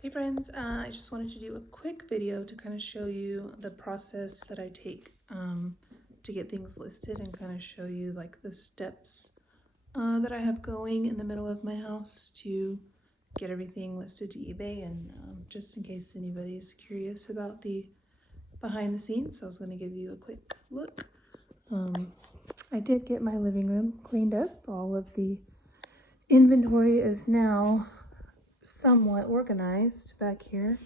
Hey friends, I just wanted to do a quick video to kind of show you the process that I take to get things listed and kind of show you like the steps that I have going in the middle of my house to get everything listed to eBay, and just in case anybody's curious about the behind the scenes, I was going to give you a quick look. I did get my living room cleaned up. All of the inventory is now somewhat organized back here.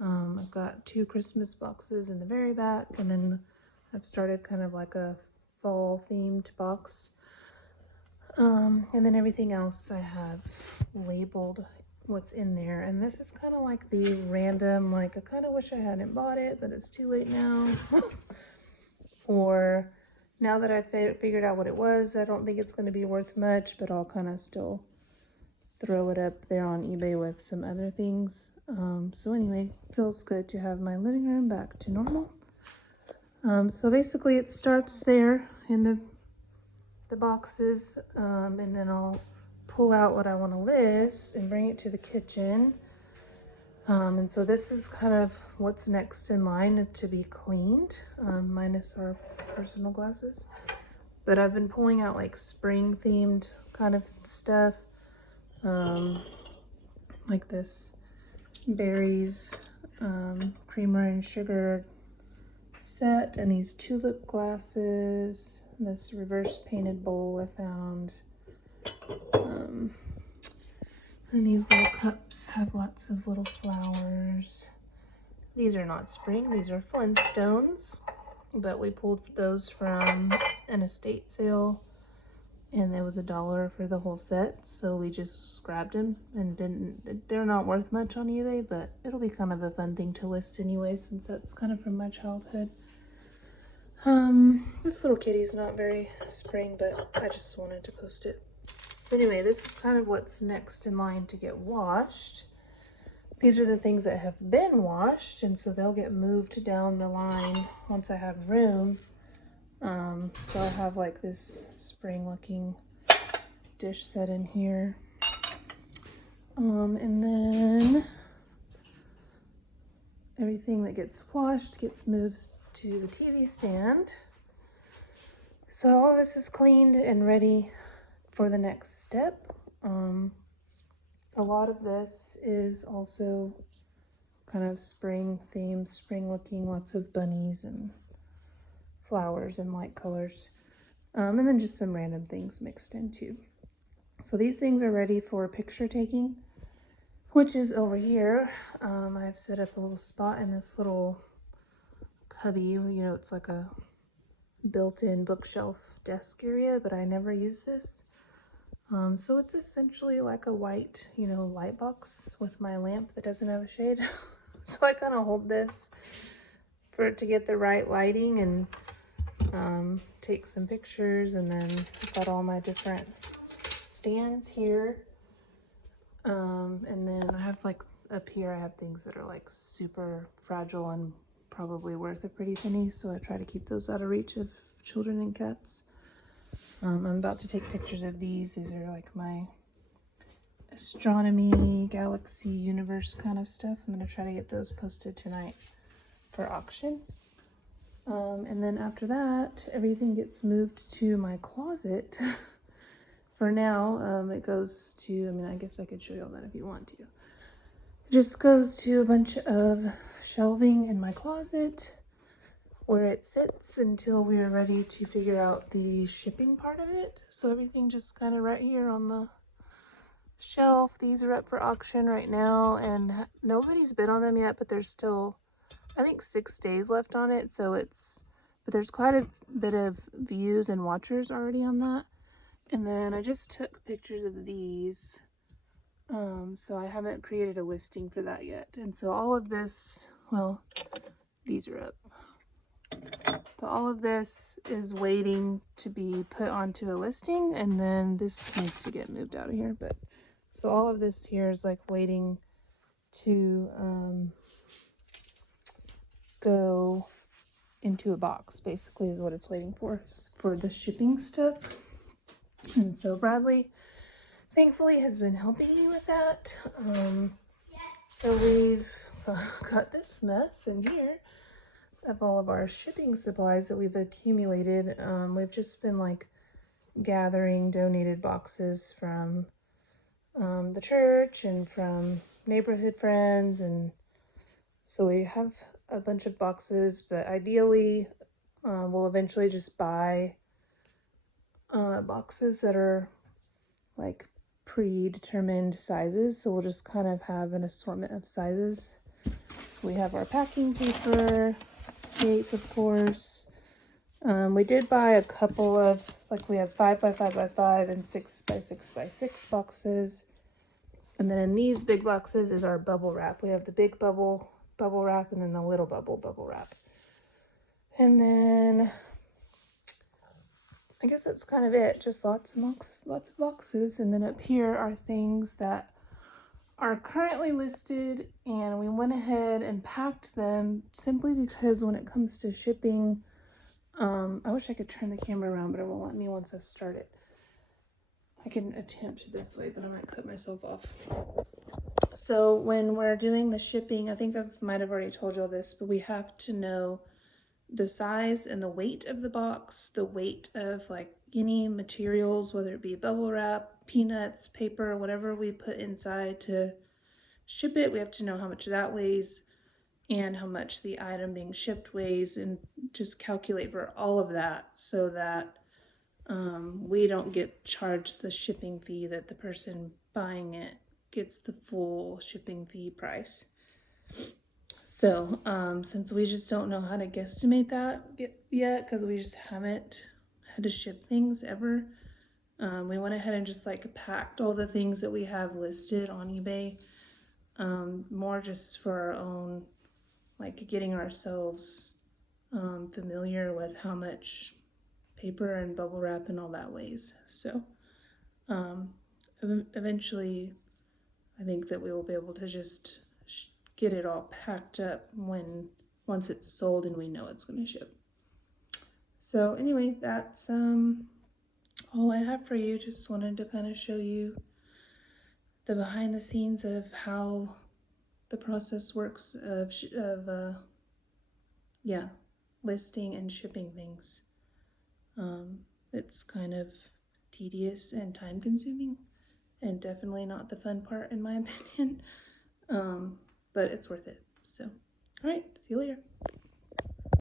I've got 2 Christmas boxes in the very back, and then I've started kind of like a fall themed box. And then everything else I have labeled what's in there. And this is kind of like the random, like I kind of wish I hadn't bought it, but it's too late now. Or now that I figured out what it was, I don't think it's going to be worth much, but I'll kind of still throw it up there on eBay with some other things. So anyway, feels good to have my living room back to normal. So basically it starts there in the boxes, and then I'll pull out what I want to list and bring it to the kitchen. And so this is kind of what's next in line to be cleaned, minus our personal glasses. But I've been pulling out like spring themed kind of stuff. Like this berries, creamer and sugar set, and these tulip glasses, this reverse painted bowl I found, and these little cups have lots of little flowers. These are not spring, these are Flintstones, but we pulled those from an estate sale, and there was $1 for the whole set, so we just grabbed them and they're not worth much on eBay, but it'll be kind of a fun thing to list anyway, since that's kind of from my childhood. This little kitty's not very spring, but I just wanted to post it. So anyway, this is kind of what's next in line to get washed. These are the things that have been washed, and so they'll get moved down the line once I have room. So I have like this spring looking dish set in here. And then everything that gets washed gets moved to the TV stand. So all this is cleaned and ready for the next step. A lot of this is also kind of spring themed, spring looking, lots of bunnies and flowers and light colors, and then just some random things mixed in too. So these things are ready for picture taking, which is over here. I've set up a little spot in this little cubby. You know, it's like a built-in bookshelf desk area, but I never use this. So it's essentially like a white, light box with my lamp that doesn't have a shade. So I kind of hold this for it to get the right lighting and take some pictures, and then I've got all my different stands here. And then I have like up here, I have things that are like super fragile and probably worth a pretty penny, so I try to keep those out of reach of children and cats. I'm about to take pictures of these. These are like my astronomy, galaxy, universe kind of stuff. I'm going to try to get those posted tonight for auction. And then after that, everything gets moved to my closet. For now, it goes to, I guess I could show you all that if you want to. It just goes to a bunch of shelving in my closet, where it sits until we are ready to figure out the shipping part of it. So everything just kind of right here on the shelf. These are up for auction right now, and nobody's bid on them yet, but there's still, I think, 6 days left on it. So but there's quite a bit of views and watchers already on that. And then I just took pictures of these. So I haven't created a listing for that yet. And so all of this, well, these are up. So all of this is waiting to be put onto a listing, and then this needs to get moved out of here. But so all of this here is like waiting to go into a box, basically, is what it's waiting for the shipping stuff. And so Bradley thankfully has been helping me with that. So we've got this mess in here of all of our shipping supplies that we've accumulated. We've just been like gathering donated boxes from the church and from neighborhood friends, and so we have a bunch of boxes, but ideally we'll eventually just buy boxes that are like predetermined sizes, so we'll just kind of have an assortment of sizes. We have our packing paper, tape, of course. We did buy a couple of, like, we have 5x5x5 and 6x6x6 boxes. And then in these big boxes is our bubble wrap. We have the big bubble wrap and then the little bubble wrap. And then I guess that's kind of it. Just lots of boxes. And then up here are things that are currently listed, and we went ahead and packed them simply because when it comes to shipping, I wish I could turn the camera around, but it won't let me once I start it. I can attempt this way, but I might cut myself off. So when we're doing the shipping, I think I might have already told you all this, but we have to know the size and the weight of the box, the weight of like any materials, whether it be bubble wrap, peanuts, paper, whatever we put inside to ship it. We have to know how much that weighs and how much the item being shipped weighs, and just calculate for all of that so that we don't get charged the shipping fee, that the person buying it gets the full shipping fee price. So since we just don't know how to guesstimate that yet, because we just haven't had to ship things ever, we went ahead and just like packed all the things that we have listed on eBay, more just for our own, like getting ourselves familiar with how much paper and bubble wrap and all that weighs. So eventually I think that we will be able to just get it all packed up once it's sold and we know it's going to ship. So anyway, that's all I have for you. Just wanted to kind of show you the behind the scenes of how the process works of listing and shipping things. It's kind of tedious and time consuming, and definitely not the fun part in my opinion, but it's worth it. So all right, see you later.